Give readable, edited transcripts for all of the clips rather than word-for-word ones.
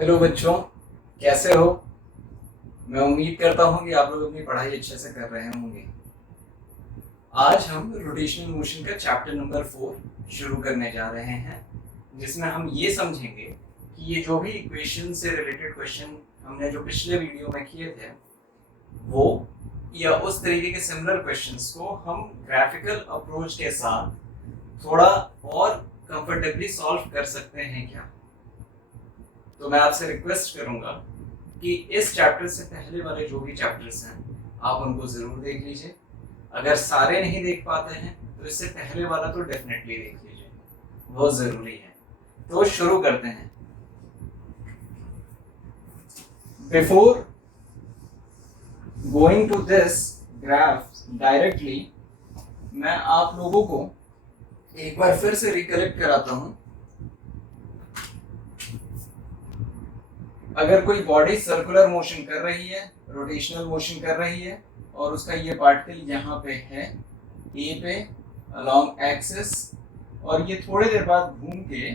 Hello बच्चों, कैसे हो। मैं उम्मीद करता हूँ कि आप लोग अपनी पढ़ाई अच्छे से कर रहे होंगे। आज हम रोटेशनल मोशन का चैप्टर नंबर 4 शुरू करने जा रहे हैं, जिसमें हम ये समझेंगे कि ये जो भी इक्वेशन से रिलेटेड क्वेश्चन हमने जो पिछले वीडियो में किए थे वो या उस तरीके के सिमिलर क्वेश्चंस को हम ग्राफिकल अप्रोच के साथ थोड़ा और कंफर्टेबली सॉल्व कर सकते हैं क्या। तो मैं आपसे रिक्वेस्ट करूंगा कि इस चैप्टर से पहले वाले जो भी चैप्टर्स हैं आप उनको ज़रूर देख लीजिए। अगर सारे नहीं देख पाते हैं तो इससे पहले वाला तो डेफिनेटली देख लीजिए, वो ज़रूरी है। तो शुरू करते हैं। Before going to this graph directly, मैं आप लोगों को एक बार फिर से रिकलेक्ट कराता हूं। अगर कोई बॉडी सर्कुलर मोशन कर रही है, रोटेशनल मोशन कर रही है, और उसका ये पार्टिकल यहाँ पे है ए पे अलोंग एक्सिस, और ये थोड़ी देर बाद घूम के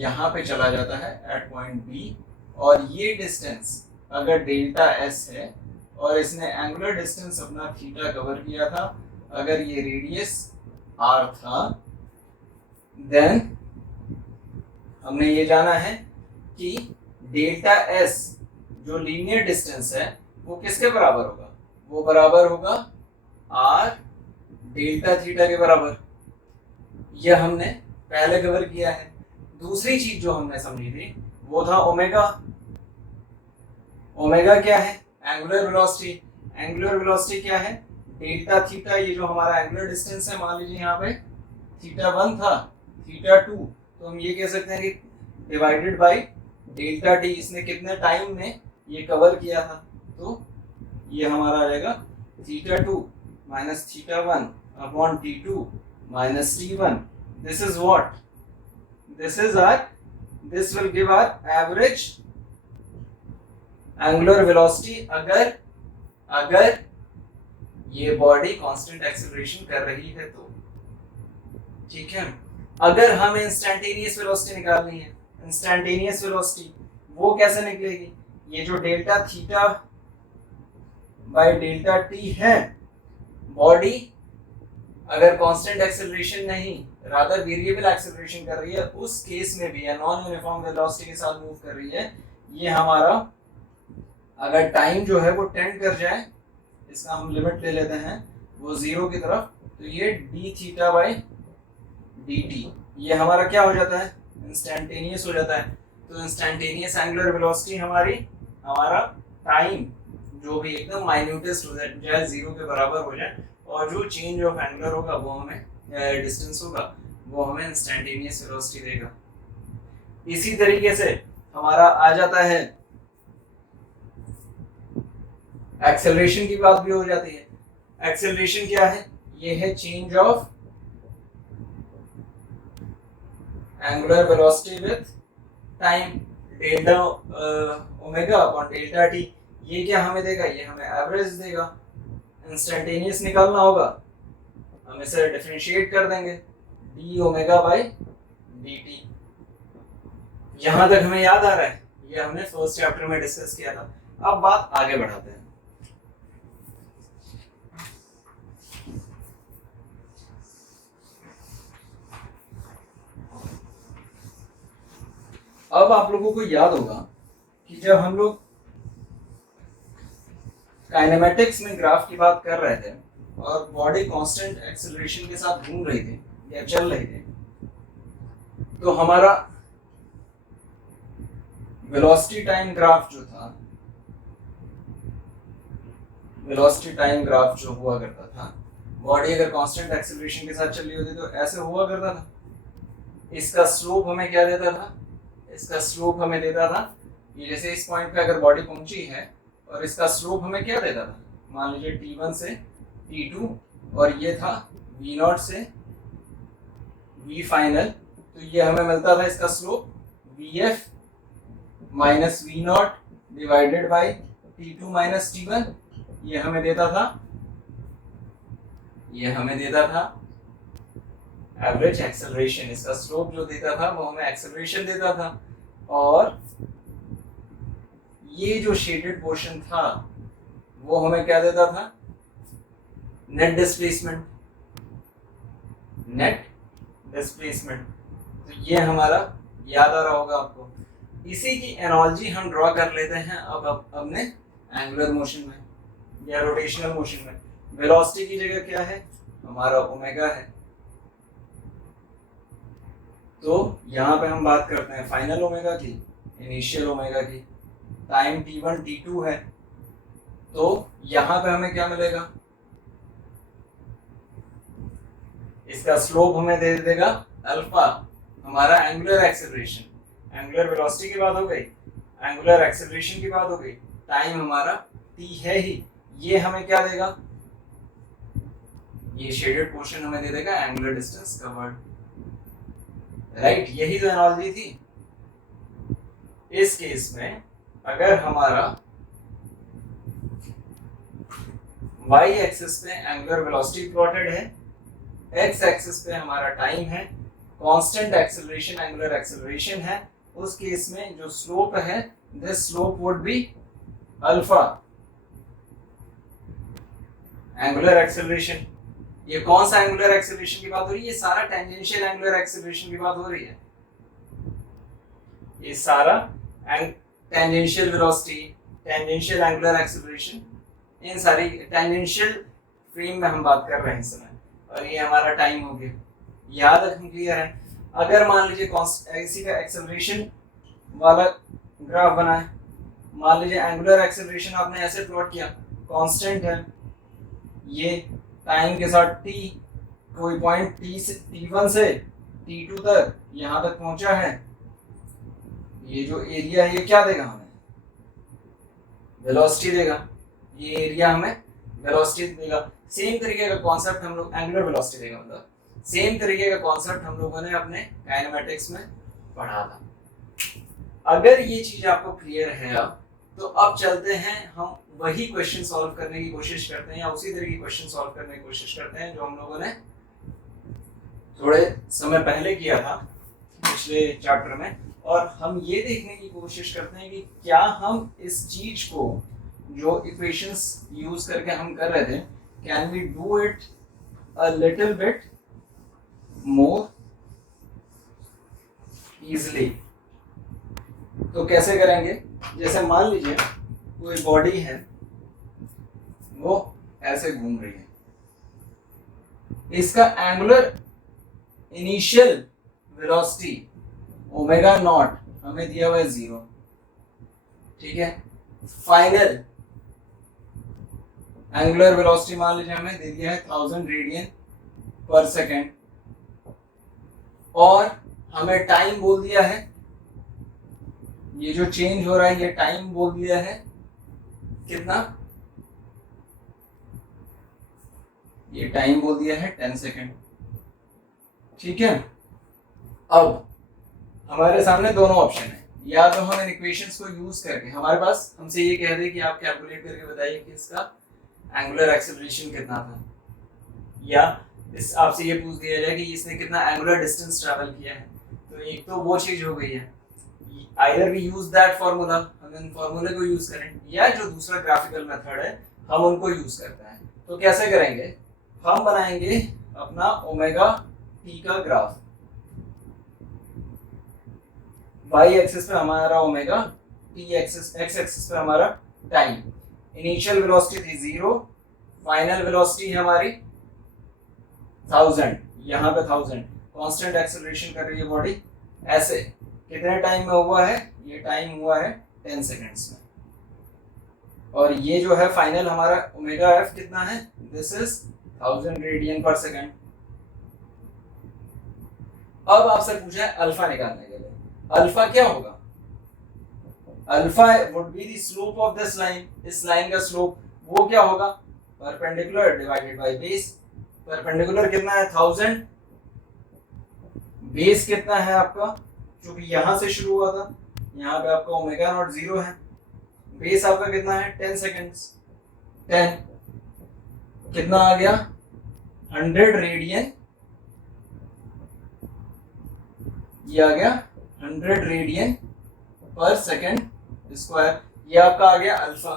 यहाँ पे चला जाता है एट पॉइंट बी, और ये डिस्टेंस अगर डेल्टा एस है और इसने एंगुलर डिस्टेंस अपना थीटा कवर किया था, अगर ये रेडियस आर था, देन हमने ये जाना है कि डेल्टा एस जो लीनियर डिस्टेंस है वो किसके बराबर होगा, वो बराबर होगा आर डेल्टा थीटा के बराबर। यह हमने पहले कवर किया है। दूसरी चीज जो हमने समझी थी वो था ओमेगा। ओमेगा क्या है? Angular velocity. एंगुलर वेलोसिटी क्या है? डेल्टा थीटा, ये जो हमारा एंगुलर डिस्टेंस है, मान लीजिए यहाँ पे थीटा 1 था, थीटा 2, तो हम ये कह सकते हैं कि डिवाइडेड बाई डेल्टा टी, इसने कितने टाइम में ये कवर किया था, तो ये हमारा आ जाएगा theta 2 minus theta 1 upon t2 minus t1। This is what? This will give our average angular velocity अगर ये बॉडी कांस्टेंट एक्सेलरेशन कर रही है तो। ठीक है। अगर हमें इंस्टेंटेनियस वेलोसिटी निकालनी है, इंस्टेंटेनियस वेलोसिटी वो कैसे निकलेगी? ये जो delta theta by delta T है, बॉडी अगर कांस्टेंट एक्सेलरेशन नहीं रादर वेरिएबल एक्सेलरेशन कर रही है, उस केस में भी या नॉन यूनिफॉर्म वेलोसिटी के साथ मूव कर रही है, ये हमारा अगर टाइम जो है वो टेंड कर जाए, इसका हम लिमिट ले लेते हैं वो 0 की तरफ, तो ये D theta by D T ये हमारा क्या हो जाता है? इंस्टेंटेनियस हो जाता है। तो इंस्टेंटेनियस एंगुलर वेलोसिटी हमारा टाइम जो भी एकदम माइन्यूटेस्ट हो जाए, 0 के बराबर हो जाए, और जो चेंज ऑफ एंगुलर होगा वो हमें डिस्टेंस होगा वो हमें इंस्टेंटेनियस वेलोसिटी देगा। इसी तरीके से हमारा आ जाता है एक्सेलरेशन की बात भी हो जाती है। एक्सेलरेशन क्या है? ये है change of angular velocity with time, delta omega upon delta T. ये क्या हमें देगा? ये हमें एवरेज देगा। इंस्टेंटेनियस निकालना होगा, हम इसे डिफरेंशिएट कर देंगे D omega by D T. यहां तक हमें याद आ रहा है? ये हमने फर्स्ट चैप्टर में डिस्कस किया था। अब बात आगे बढ़ाते हैं। अब आप लोगों को याद होगा कि जब हम लोग काइनेमेटिक्स में ग्राफ की बात कर रहे थे और बॉडी कांस्टेंट एक्सेलरेशन के साथ घूम रही थी या चल रही थी, तो हमारा वेलोसिटी टाइम ग्राफ जो था, वेलोसिटी टाइम ग्राफ जो हुआ करता था, बॉडी अगर कांस्टेंट एक्सेलरेशन के साथ चल रही होती तो ऐसे हुआ करता था। इसका स्लोप हमें क्या देता था? इसका स्लोप हमें देता था, ये जैसे इस पॉइंट पे अगर बॉडी पहुंची है और इसका स्लोप हमें क्या देता था? मान लीजिए t1 से t2, और ये था v0 से v फाइनल, तो ये हमें मिलता था इसका slope vf minus v0 divided by t2 minus t1। ये हमें देता था एवरेज एक्सेलरेशन। इसका स्लोप जो देता था वो हमें एक्सेलरेशन देता था, और ये जो शेडेड पोर्शन था वो हमें क्या देता था, नेट डिस्प्लेसमेंट, नेट डिस्प्लेसमेंट। तो ये हमारा याद आ रहा होगा आपको। इसी की एनालॉजी हम ड्रॉ कर लेते हैं अब अपने एंगुलर मोशन में या रोटेशनल मोशन में। वेलोसिटी की जगह क्या है, हमारा ओमेगा है। तो यहाँ पे हम बात करते हैं फाइनल ओमेगा की, इनिशियल ओमेगा की। टाइम t1 t2 है, तो यहाँ पे हमें क्या मिलेगा, इसका स्लोप हमें दे देगा अल्फा, हमारा एंगुलर एक्सेलरेशन। एंगुलर वेलोसिटी की बात हो गई, एंगुलर एक्सेलरेशन की बात हो गई, टाइम हमारा t है ही। ये हमें क्या देगा, ये शेडेड पोर्शन हमें दे देगा एंगुलर डिस्टेंस कवर्ड, राइट। यही तो एनालॉजी थी। इस केस में अगर हमारा y एक्सिस पे एंगुलर वेलोसिटी प्लॉटेड है, x एक्सिस पे हमारा टाइम है, कांस्टेंट एक्सेलरेशन एंगुलर एक्सेलरेशन है, उस केस में जो स्लोप है, this slope would be alpha angular acceleration. ये कौन सा एंगुलर एक्सेलरेशन की बात हो रही है, ये सारा टेंजेंशियल एंगुलर एक्सेलरेशन की बात हो रही है। ये सारा tangential velocity, tangential angular acceleration, इन सारी टेंजेंशियल फ्रेम में हम बात कर रहे हैं इस समय। और ये हमारा टाइम हो गया, याद रखना, क्लियर है। अगर मान लीजिए इसी का एक्सेलरेशन वाला ग्राफ बनाए, मान लीजिए एंगुलर एक्सेलरेशन आपने ऐसे प्लॉट किया, कांस्टेंट है, ये टाइम के साथ t कोई पॉइंट t1 से t2 तक यहां तक पहुंचा है। ये जो एरिया है ये क्या देगा हमें, वेलोसिटी देगा। ये एरिया हमें वेलोसिटी देगा। सेम तरीके का कॉन्सेप्ट हम लोग, एंगुलर वेलोसिटी देगा मतलब, सेम तरीके का कॉन्सेप्ट हम लोगों ने अपने काइनेमेटिक्स में पढ़ा था। अगर ये चीज आपको क्लियर है अब, तो अब चलते हैं हम वही क्वेश्चन सॉल्व करने की कोशिश करते हैं, या उसी तरह की क्वेश्चन सॉल्व करने की कोशिश करते हैं जो हम लोगों ने थोड़े समय पहले किया था पिछले चैप्टर में। और हम ये देखने की कोशिश करते हैं कि क्या हम इस चीज को जो इक्वेशंस यूज करके हम कर रहे थे, can we do it a little bit more easily. तो कैसे करेंगे, जैसे मान लीजिए कोई बॉडी है, वो ऐसे घूम रही है, इसका angular initial velocity omega naught हमें दिया हुआ है 0, ठीक है। फाइनल एंगुलर वेलोसिटी मान लीजिए हमें दे दिया है 1000 रेडियन पर सेकेंड, और हमें टाइम बोल दिया है, ये जो चेंज हो रहा है ये टाइम बोल दिया है कितना, ये टाइम बोल दिया है 10 सेकेंड, ठीक है। अब हमारे सामने दोनों ऑप्शन है, या तो हम इन इक्वेशंस को यूज करके, हमारे पास हमसे ये कह दे कि आप कैलकुलेट करके बताइए कि इसका एंगुलर एक्सेलरेशन कितना था, या इस आपसे ये पूछ दिया जाए कि इसने कितना एंगुलर डिस्टेंस ट्रैवल किया है। तो एक तो वो चीज हो गई है, either we use that formula, हम इन फार्मूले को यूज करें, या जो दूसरा ग्राफिकल मेथड है हम उनको यूज करते हैं। तो कैसे करेंगे, हम बनाएंगे अपना ओमेगा टी का ग्राफ, y एक्सिस पे हमारा omega, t axis, x axis पे हमारा टाइम। इनिशियल वेलोसिटी थी 0, फाइनल वेलोसिटी है हमारी 1000, यहाँ पे 1000, कांस्टेंट एक्सेलरेशन कर रही है बॉडी। ऐसे कितने टाइम में हुआ है, ये टाइम हुआ है 10 सेकेंड्स में। और ये जो है फाइनल हमारा ओमेगा f कितना है, दिस इज 1000 रेडियन पर सेकेंड। अब आपसे पूछा है अल्फा निकालने के लिए, अल्फा क्या होगा, alpha would be the slope of this line, इस लाइन का स्लोप वो क्या होगा, perpendicular divided by base. Perpendicular कितना है 1000, बेस कितना है आपका, क्योंकि यहां से शुरू हुआ था, यहाँ पे आपका ओमेगा नॉट 0 है, बेस आपका कितना है 10 सेकेंड्स, 10 कितना आ गया 100 रेडियन, ये आ गया 100 रेडियन पर सेकेंड स्क्वायर। ये आपका आ गया अल्फा।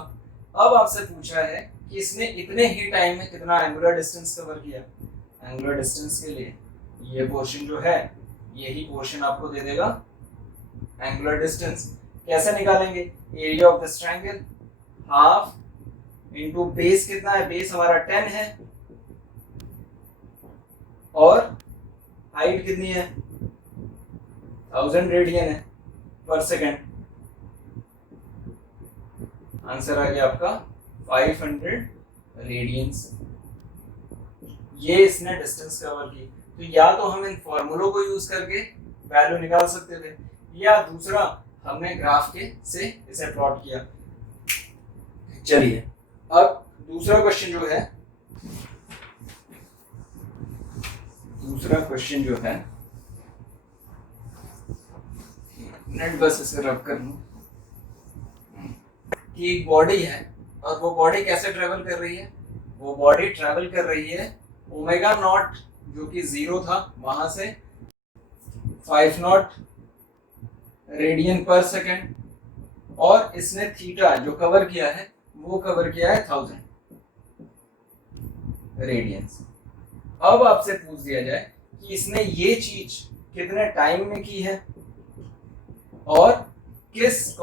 अब आपसे पूछा है कि इसने इतने ही टाइम में कितना एंगुलर डिस्टेंस कवर किया। एंगुलर डिस्टेंस के लिए ये पोर्शन जो है, यही पोर्शन आपको दे देगा एंगुलर डिस्टेंस। कैसे निकालेंगे? Area of this triangle half into base कितना है, बेस हमारा 10 है और हाइट कितनी है 1000 रेडियन है पर सेकेंड। आंसर आ गया आपका 500 रेडियंस। ये इसने डिस्टेंस कवर की। तो या तो हम इन फॉर्मूलों को यूज करके वैल्यू निकाल सकते थे, या दूसरा हमने ग्राफ के से इसे प्लॉट किया। चलिए अब दूसरा क्वेश्चन जो है नेट बस इसे रब कर लूं कि एक बॉडी है और वो बॉडी कैसे ट्रेवल कर रही है? वो बॉडी ट्रेवल कर रही है ओमेगा नॉट जो कि 0 था वहां से 5 नॉट रेडियन पर सेकेंड, और इसने थीटा जो कवर किया है वो कवर किया है 1000 रेडियंस। अब आपसे पूछ दिया जाए कि इसने ये चीज कितने टाइम में की है और किस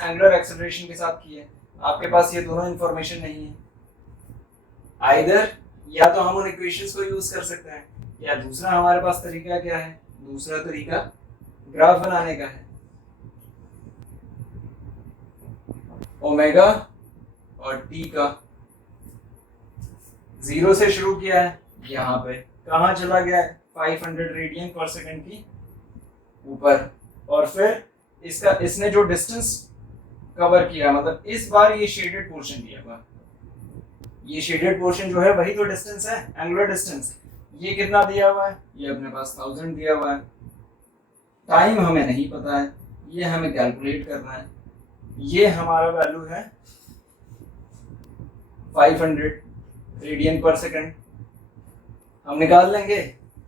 एंगुलर एक्सेलरेशन के साथ की है। आपके पास ये दोनों इंफॉर्मेशन नहीं है। आइदर या तो हम उन इक्वेशंस को यूज कर सकते हैं, या दूसरा हमारे पास तरीका क्या है, दूसरा तरीका ग्राफ बनाने का है। ओमेगा और टी का 0 से शुरू किया है, यहाँ पे कहाँ चला गया है 500 रेडियन पर सेकेंड की ऊपर, और फिर इसने जो डिस्टेंस कवर किया, मतलब इस बार ये शेडेड पोर्शन दिया हुआ, ये शेडेड पोर्शन जो है वही तो डिस्टेंस है, एंगुलर डिस्टेंस। ये कितना दिया हुआ है? ये अपने पास 1000 दिया हुआ है। टाइम हमें नहीं पता है, ये हमें कैलकुलेट करना है। ये हमारा वैल्यू है 500 रेडियन पर सेकंड। हम निकाल लेंगे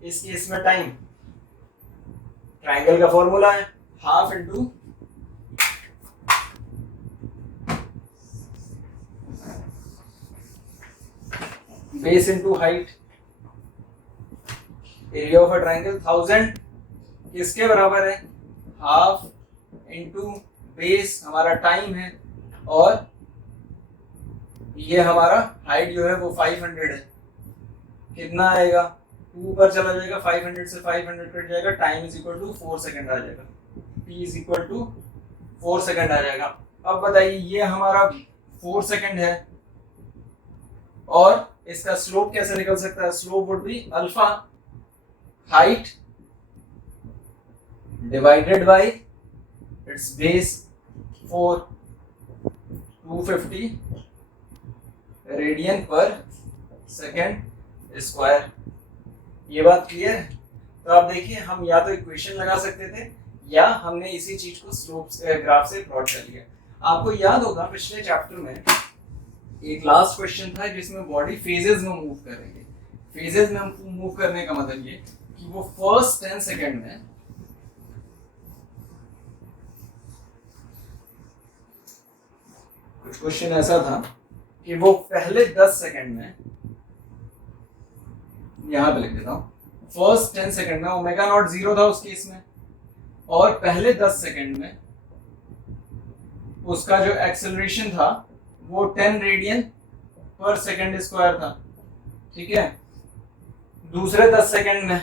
इस केस में टाइम। ट्रायंगल का फॉर्मूला है half into base into height. Area of a triangle 1000 किसके बराबर है? हाफ इंटू बेस हमारा टाइम है, और ये हमारा हाइट जो है वो 500 है। कितना आएगा? 2 पर चला जाएगा, 500 से 500 कट जाएगा, time is equal to 4 second आ जाएगा, t is equal to 4 second आ जाएगा। अब बताइए ये हमारा 4 सेकेंड है और इसका स्लोप कैसे निकल सकता है? Slope would be alpha height divided by it's base 4 250 radian पर सेकेंड स्क्वायर। ये बात क्लियर है? तो आप देखिए हम या तो इक्वेशन लगा सकते थे, या हमने इसी चीज को स्लोप ग्राफ से प्लॉट कर लिया। आपको याद होगा पिछले चैप्टर में एक लास्ट क्वेश्चन था जिसमें बॉडी फेजेस में मूव कर रही है। फेजेस में मूव करने का मतलब ये कि वो फर्स्ट 10 सेकेंड में कुछ क्वेश्चन ऐसा था कि वो पहले 10 सेकेंड में, यहां पे लिख देता हूं, फर्स्ट 10 सेकेंड में ओमेगा नॉट 0 था उस केस में, और पहले 10 सेकेंड में उसका जो एक्सेलरेशन था वो 10 रेडियन पर सेकेंड स्क्वायर था। ठीक है, दूसरे 10 सेकेंड में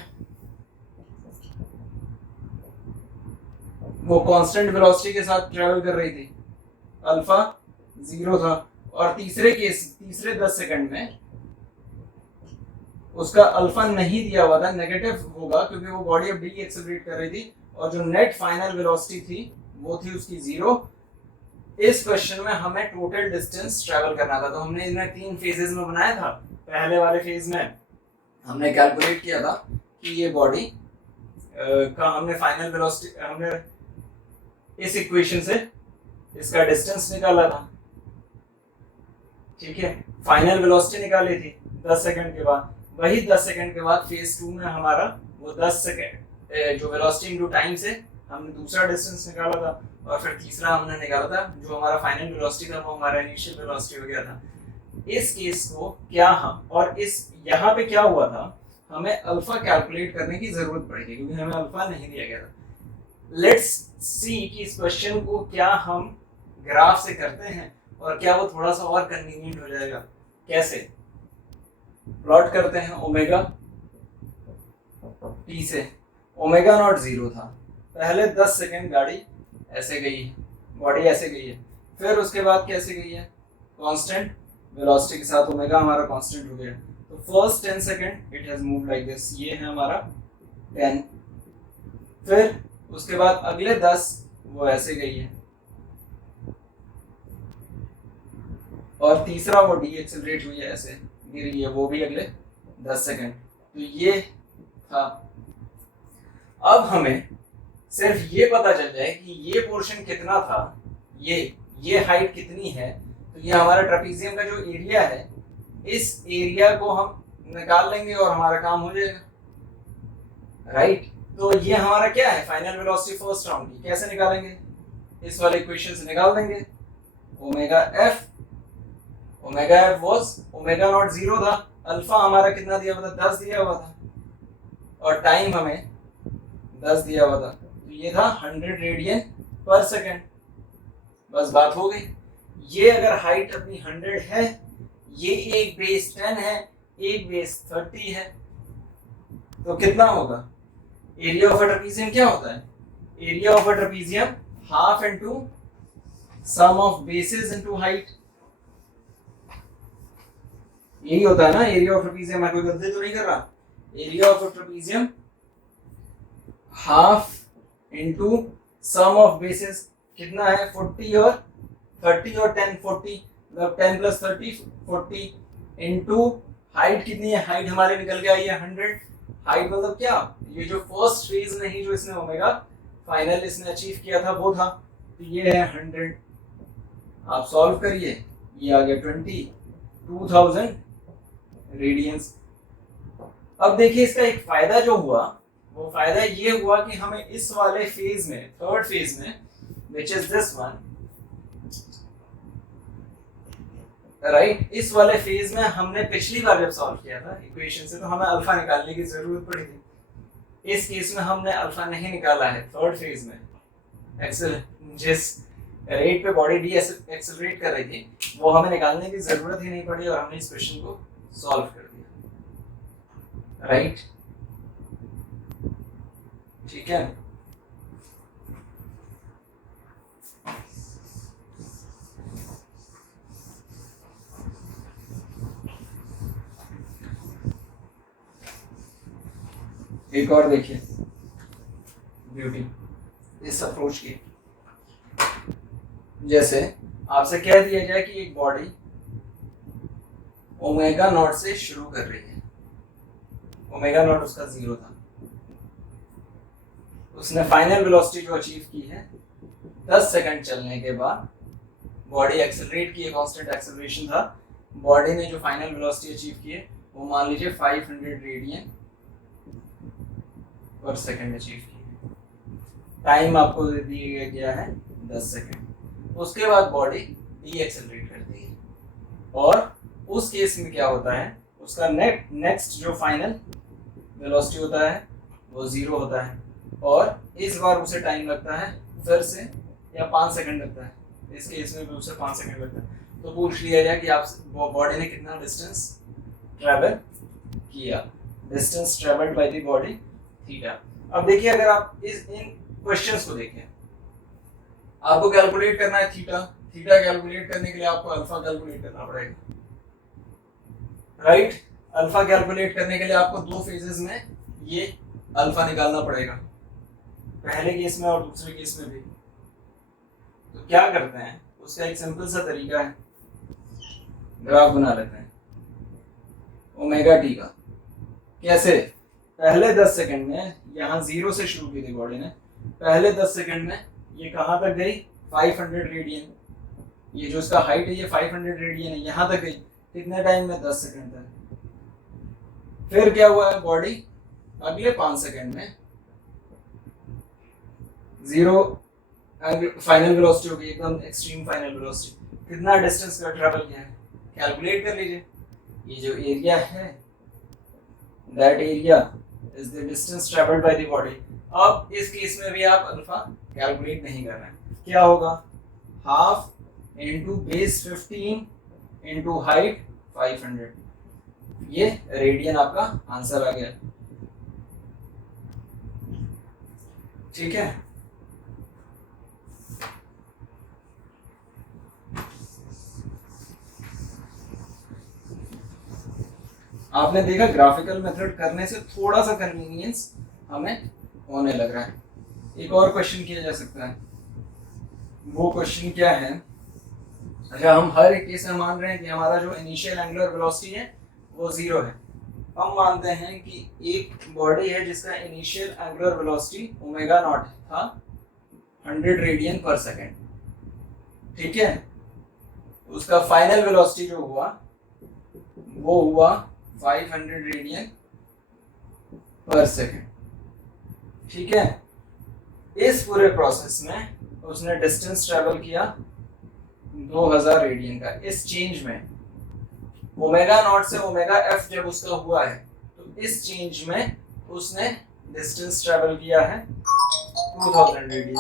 वो कांस्टेंट वेलोसिटी के साथ ट्रेवल कर रही थी, अल्फा 0 था, और तीसरे 10 सेकेंड में उसका अल्फा नहीं दिया हुआ था, नेगेटिव होगा क्योंकि वो बॉडी अब डी एक्सेलरेट कर रही थी, और जो नेट फाइनल वेलोसिटी थी वो थी उसकी 0। इस क्वेश्चन में हमें टोटल डिस्टेंस ट्रैवल करना था, तो हमने इन्हें 3 फेजेस में बनाया था। पहले वाले फेज में हमने कैलकुलेट किया था कि ये बॉडी का हमने फाइनल वेलोसिटी, हमने इस इक्वेशन से इसका डिस्टेंस निकाला था। ठीक है, फाइनल वेलोसिटी निकाली थी 10 सेकंड के बाद। वही 10 सेकंड के बाद फेज 2 में हमारा वो 10 सेकंड जो वेलोसिटी इनटू टाइम से हमने दूसरा डिस्टेंस निकाला था, और फिर तीसरा हमने निकाला था जो हमारा फाइनल वेलोसिटी था वो हमारा इनिशियल वेलोसिटी हो गया था। इस केस को क्या हम, और इस यहाँ पे क्या हुआ था, हमें अल्फा कैलकुलेट करने की जरूरत पड़ेगी क्योंकि हमें अल्फा नहीं दिया गया था। लेट्स सी कि इस क्वेश्चन को क्या हम ग्राफ से करते हैं और क्या वो थोड़ा सा और कन्वीनियंट हो जाएगा। कैसे प्लॉट करते हैं, ओमेगा टी से ओमेगा नॉट 0 था, पहले 10 सेकेंड गाड़ी ऐसे गई है, बॉडी ऐसे गई है, फिर उसके बाद कैसे गई है, कांस्टेंट वेलोसिटी के साथ, ओमेगा हमारा कांस्टेंट हो गया। तो first 10 second it has moved like this, ये है हमारा 10, फिर उसके बाद अगले 10 वो ऐसे गई है, और तीसरा वो डी एक्सेलरेट हुई है, ऐसे गिर रही है, वो भी अगले 10 सेकेंड। तो ये था। अब हमें सिर्फ ये पता चल जाए कि ये पोर्शन कितना था, ये हाइट कितनी है, तो ये हमारा ट्रेपीजियम का जो एरिया है, इस एरिया को हम निकाल लेंगे और हमारा काम हो जाएगा, राइट। तो ये हमारा क्या है, फाइनल वेलोसिटी फर्स्ट राउंड की। कैसे निकालेंगे, इस वाले इक्वेशन से निकाल देंगे। Omega F was omega naught 0 था, अल्फा हमारा कितना दिया हुआ था, 10 दिया हुआ था, और टाइम हमें 10 दिया हुआ था, तो ये था 100 रेडियन पर सेकेंड। बस बात हो गई। ये अगर हाइट अपनी 100 है, ये एक बेस 10 है, एक बेस 30 है, तो कितना होगा, एरिया ऑफ अ ट्रेपीजियम क्या होता है, area of a trapezium half into sum of bases into height, यही होता है ना एरिया ऑफ ट्रेपीजियम। मैं कोई गलती तो नहीं कर रहा, area of a trapezium half into sum of bases कितना है, 40 और 30 और 10, 40 मतलब 10 प्लस 30 40 इनटू हाइट कितनी है, हाइट हमारे निकल गया ये 100। हाइट मतलब क्या, ये जो फर्स्ट फेज में ही जो इसने ओमेगा फाइनल इसने अचीव किया था वो था, तो ये है 100। आप सॉल्व करिए, ये आ गया 22,000 रेडियंस। अब देखिए इसका एक फायदा जो हुआ, वो फायदा ये हुआ कि हमें इस वाले फेज में, थर्ड फेज में, which is this one, right, इस वाले फेज में हमने पिछली बार जब सॉल्व किया था इक्वेशन से, तो हमें अल्फा निकालने की जरूरत पड़ी थी। इस केस में हमने अल्फा नहीं निकाला है, थर्ड फेज में जिस रेट पे बॉडी डी एक्सेलरेट कर रही थी वो हमें निकालने की जरूरत ही नहीं पड़ी, और हमने इस क्वेश्चन को सॉल्व कर दिया, राइट। ठीक है, एक और देखिए ब्यूटी इस अप्रोच की। जैसे आपसे कह दिया जाए कि एक बॉडी ओमेगा नॉट से शुरू कर रही है, ओमेगा नॉट उसका 0 था, उसने फाइनल वेलोसिटी जो अचीव की है 10 सेकंड चलने के बाद बॉडी एक्सेलरेट की है, कांस्टेंट एक्सेलरेशन था, बॉडी ने जो फाइनल वेलोसिटी अचीव की है वो मान लीजिए 500 रेडियन पर सेकंड अचीव की है, टाइम आपको दिया गया है 10 सेकंड। उसके बाद बॉडी डी एक्सेलरेट करती है, और उस केस में क्या होता है, उसका नेक्स्ट जो फाइनल वेलोसिटी होता है वो 0 होता है, और इस बार उसे टाइम लगता है फिर से, या 5 सेकंड लगता है, इस केस में भी उसे 5 सेकंड लगता है। तो पूछ लिया जाए कि आप बॉडी ने कितना डिस्टेंस ट्रेवल किया, distance travelled by the body theta. अब देखिए अगर आप इन क्वेश्चंस को देखें, आपको कैलकुलेट करना है थीटा, थीटा कैलकुलेट करने के लिए आपको अल्फा कैलकुलेट करना पड़ेगा, राइट। अल्फा कैलकुलेट करने के लिए आपको दो फेजेस में ये अल्फा निकालना पड़ेगा, पहले केस में और दूसरे केस में भी। तो क्या करते हैं, उसका एक सिंपल सा तरीका है, ग्राफ बना लेते हैं ओमेगा टी का। कैसे, पहले 10 सेकंड में यहाँ 0 से शुरू की थी बॉडी ने, पहले 10 सेकंड में ये कहाँ तक गई, 500 रेडियन, ये जो इसका हाइट है ये 500 रेडियन है, यहाँ तक गई, कितने टाइम में, 10 सेकंड तक। फिर क्या हुआ है, बॉडी अगले 5 सेकंड में जीरो फाइनल वेलोसिटी होगी, एकदम एक्सट्रीम फाइनल वेलोसिटी। कितना डिस्टेंस का ट्रैवल किया है कैलकुलेट कर लीजिए। ये जो एरिया है that area is the distance travelled by the body. अब इस केस में भी आप अल्फा कैलकुलेट नहीं कर रहे हैं, क्या होगा, half into base 15 into height 500, ये रेडियन आपका आंसर आ गया। ठीक है, आपने देखा ग्राफिकल मेथड करने से थोड़ा सा कन्वीनियंस हमें होने लग रहा है। एक और क्वेश्चन किया जा सकता है, वो क्वेश्चन क्या है, अच्छा हम हर एक केस में मान रहे हैं कि हमारा जो इनिशियल एंगुलर वेलोसिटी है वो 0 है। हम मानते हैं कि एक बॉडी है जिसका initial angular velocity omega naught था 100 रेडियन पर सेकेंड, ठीक है, उसका फाइनल वेलोसिटी जो हुआ वो हुआ 500 रेडियन पर सेकेंड, ठीक है। इस पूरे प्रोसेस में उसने डिस्टेंस ट्रेवल किया 2000 रेडियन का। इस चेंज में ओमेगा नॉट से ओमेगा एफ जब उसका हुआ है तो इस चेंज में उसने डिस्टेंस ट्रेवल किया है 2000 रेडियन।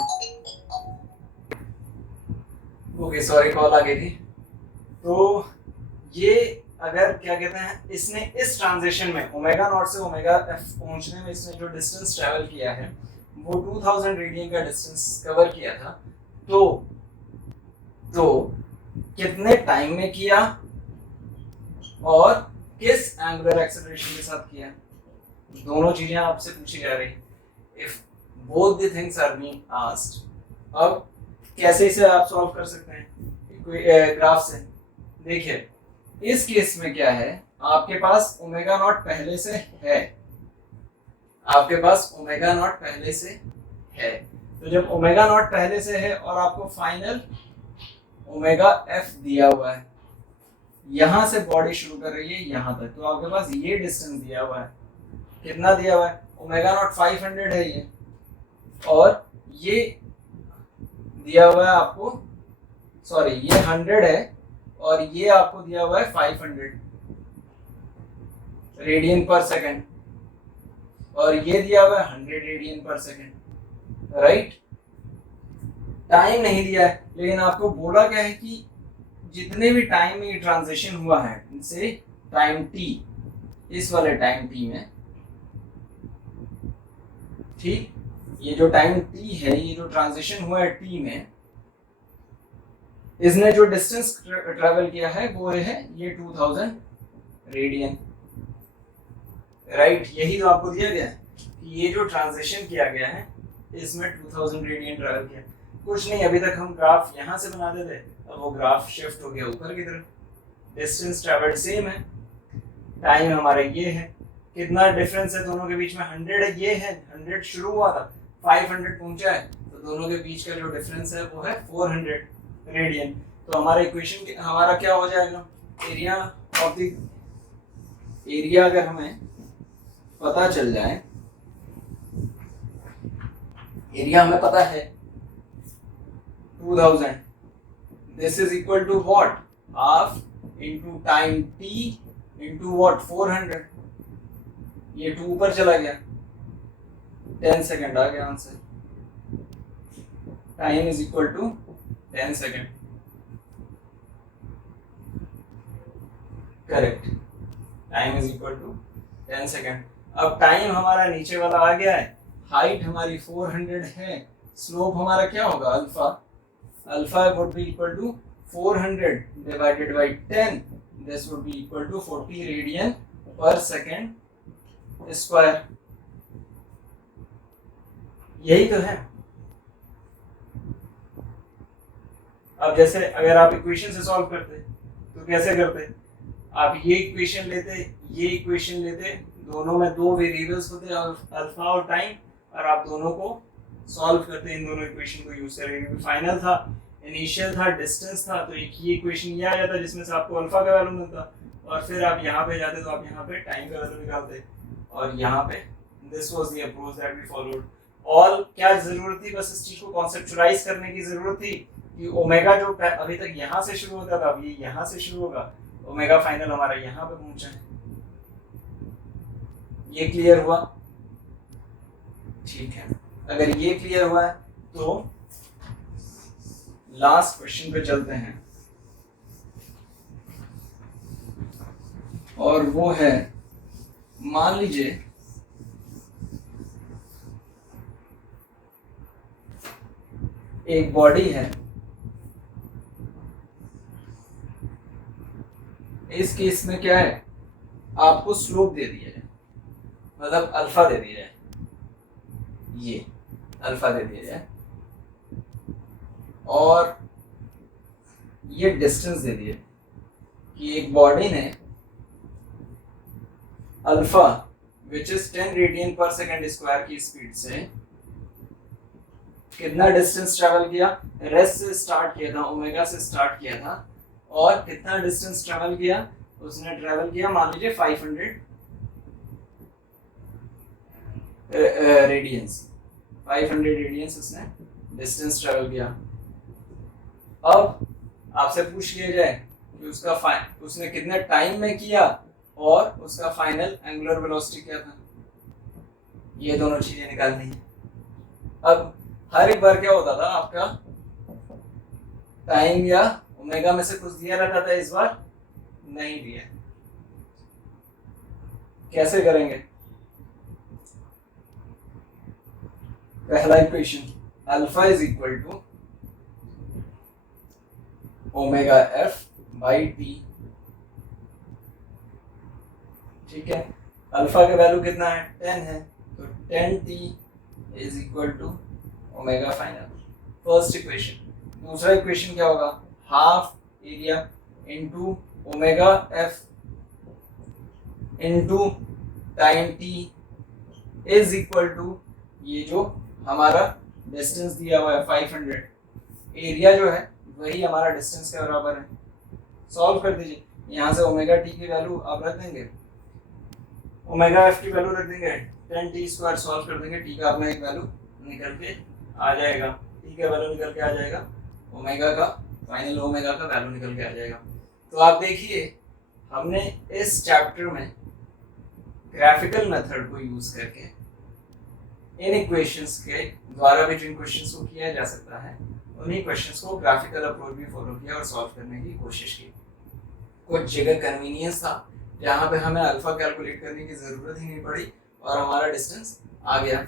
ओके सॉरी कॉल आ गई थी। तो ये अगर क्या कहते हैं, इसने इस ट्रांजिशन में ओमेगा नॉट से ओमेगा एफ पहुंचने में इसने जो डिस्टेंस ट्रेवल किया है वो 2000 रेडियन का डिस्टेंस कवर किया था। तो कितने टाइम में किया और किस एंगुलर एक्सेलरेशन के साथ किया, दोनों चीजें आपसे पूछी जा रही। If both the things are being asked, अब कैसे इसे आप सॉल्व कर सकते हैं ग्राफ से। देखिए इस केस में क्या है, आपके पास ओमेगा नॉट पहले से है, आपके पास ओमेगा नॉट पहले से है। तो जब ओमेगा नॉट पहले से है और आपको फाइनल ओमेगा एफ दिया हुआ है, यहां से बॉडी शुरू कर रही है यहां तक, तो आपके पास ये डिस्टेंस दिया हुआ है, कितना दिया हुआ है, ओमेगा नॉट 500 है ये, और ये दिया हुआ है आपको, सॉरी ये 100 है और ये आपको दिया हुआ है 500 रेडियन पर सेकेंड, और ये दिया हुआ है 100 रेडियन पर सेकेंड, राइट। टाइम नहीं दिया है, लेकिन आपको बोला क्या है कि जितने भी टाइम में ये ट्रांजिशन हुआ है इनसे टाइम टी, इस वाले टाइम टी में, ठीक, ये जो टाइम टी है, ये जो ट्रांजिशन हुआ है टी में, इसने जो डिस्टेंस ट्रेवल किया है वो है ये 2000 रेडियन, राइट। यही तो आपको दिया गया है कि ये जो ट्रांजिशन किया गया है इसमें 2000 रेडियन ट्रेवल किया। कुछ नहीं, अभी तक हम ग्राफ यहाँ से बनाते थे, अब वो ग्राफ शिफ्ट हो गया ऊपर की तरफ, डिस्टेंस ट्रेवल्ड सेम है, टाइम हमारा ये है, कितना डिफरेंस है दोनों के बीच में, 100 है, ये है 100 शुरू हुआ था 500 पहुंचा है, तो दोनों के बीच का जो डिफरेंस है वो है 400 रेडियन। तो हमारा इक्वेशन हमारा क्या हो जाएगा, एरिया ऑफ द एरिया अगर हमें पता चल जाए, एरिया हमें पता है 2000, this is equal to what, half into time T into what 400, ये 2 ऊपर चला गया, 10 सेकंड आ गया answer. Time is equal to 10 second, correct, time is equal to 10 second. अब टाइम हमारा नीचे वाला आ गया है, हाइट हमारी 400 है, स्लोप हमारा क्या होगा, alpha, alpha would be equal to 400 divided by 10, this would be equal to 40 radian per second square, यही तो है। अब जैसे अगर आप इक्वेशन से सॉल्व करते तो कैसे करते, आप ये इक्वेशन लेते, ये इक्वेशन लेते, दोनों में 2 वेरिएबल्स होते अल्फा और टाइम, और आप दोनों को सॉल्व करते इन दोनों इक्वेशन को यूज करके। फाइनल था, इनिशियल था, डिस्टेंस था, तो एक ही इक्वेशन ये आ जाता जिसमें से आपको अल्फा का वैल्यू मिलता, और फिर आप यहाँ पे जाते तो आप यहाँ पे टाइम का वैल्यू निकालते, और यहाँ पे this was the approach that we followed. All क्या जरूरत थी, बस इस चीज को कॉन्सेप्चुलाइज करने की जरूरत थी कि ओमेगा जो अभी तक यहाँ से शुरू होता था अब ये यहाँ से शुरू होगा, ओमेगा फाइनल हमारा यहाँ पे पहुंचा है। ये क्लियर हुआ? ठीक है, अगर ये क्लियर हुआ है तो लास्ट क्वेश्चन पे चलते हैं, और वो है, मान लीजिए एक बॉडी है, इस केस में क्या है, आपको स्लोप दे दिया है, मतलब अल्फा दे दिया है, ये अल्फा दे दिया है, और ये डिस्टेंस दे दिया कि एक बॉडी ने अल्फा विच इज 10 रेडियन पर सेकेंड स्क्वायर की स्पीड से कितना डिस्टेंस ट्रेवल किया, रेस्ट से स्टार्ट किया था, ओमेगा से स्टार्ट किया था, और कितना डिस्टेंस ट्रेवल किया, उसने ट्रेवल किया मान लीजिए 500 रेडियंस, 500 रेडियंस उसने डिस्टेंस ट्रेवल किया। अब आपसे पूछ लिया जाए कि उसने कितने टाइम में किया और उसका फाइनल एंगुलर वेलोसिटी क्या था, ये दोनों चीजें निकालनी है। अब हर एक बार क्या होता था, आपका टाइम या ओमेगा में से कुछ दिया रहता था, इस बार नहीं दिया। कैसे करेंगे? पहला equation, alpha is equal to omega F by T, ठीक है। अल्फा का वैल्यू कितना है, 10 है, तो 10t is equal to omega final, first equation. दूसरा इक्वेशन क्या होगा, half area into omega F into time T is equal to ये जो हमारा डिस्टेंस दिया हुआ है 500, एरिया जो है वही हमारा डिस्टेंस के बराबर है। सॉल्व कर दीजिए, यहाँ से ओमेगा टी की वैल्यू आप रख देंगे, ओमेगा एफ की वैल्यू रख देंगे, 10t स्क्वायर सॉल्व कर देंगे, टी का अपना एक वैल्यू निकल के आ जाएगा, टी का वैल्यू निकल के आ जाएगा, ओमेगा का फाइनल ओमेगा का वैल्यू निकल के आ जाएगा। तो आप देखिए हमने इस चैप्टर में ग्राफिकल मेथड को यूज करके इन इक्वेशंस के द्वारा भी जिन क्वेश्चंस को किया जा सकता है उन्हीं क्वेश्चंस को ग्राफिकल अप्रोच भी फॉलो किया और सॉल्व करने की कोशिश की। कुछ जगह कन्वीनियंस था जहाँ पे हमें अल्फा कैलकुलेट करने की जरूरत ही नहीं पड़ी और हमारा डिस्टेंस आ गया।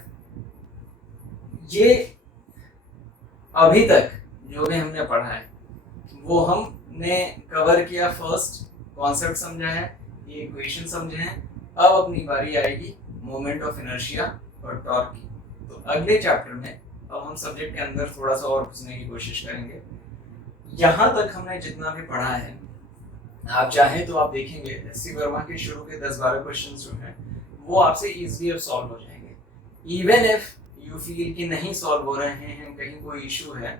ये अभी तक जो भी हमने पढ़ा है वो हमने कवर किया, फर्स्ट कॉन्सेप्ट समझा है, ये इक्वेशन समझे हैं। अब अपनी बारी आएगी मोमेंट ऑफ इनर्शिया और टॉर्क की। तो अगले चैप्टर में अब हम सब्जेक्ट के अंदर थोड़ा सा और घुसने की कोशिश करेंगे। यहाँ तक हमने जितना भी पढ़ा है, आप चाहें तो आप देखेंगे एस.सी. वर्मा के शुरू के 10-12 क्वेश्चंस जो हैं वो आपसे इजीली अब सॉल्व हो जाएंगे। इवन इफ यू फील कि नहीं सॉल्व हो रहे हैं, कहीं कोई इशू है,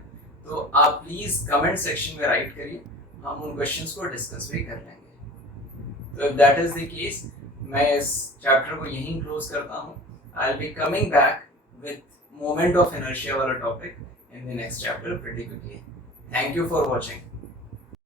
तो आप प्लीज कमेंट सेक्शन में राइट करिए, हम उन क्वेश्चंस को डिस्कस भी कर लेंगे। तो if that is the case, मैं इस चैप्टर को यहीं क्लोज करता हूँ। I will be coming back with moment of inertia वाला topic in the next chapter pretty quickly. Thank you for watching.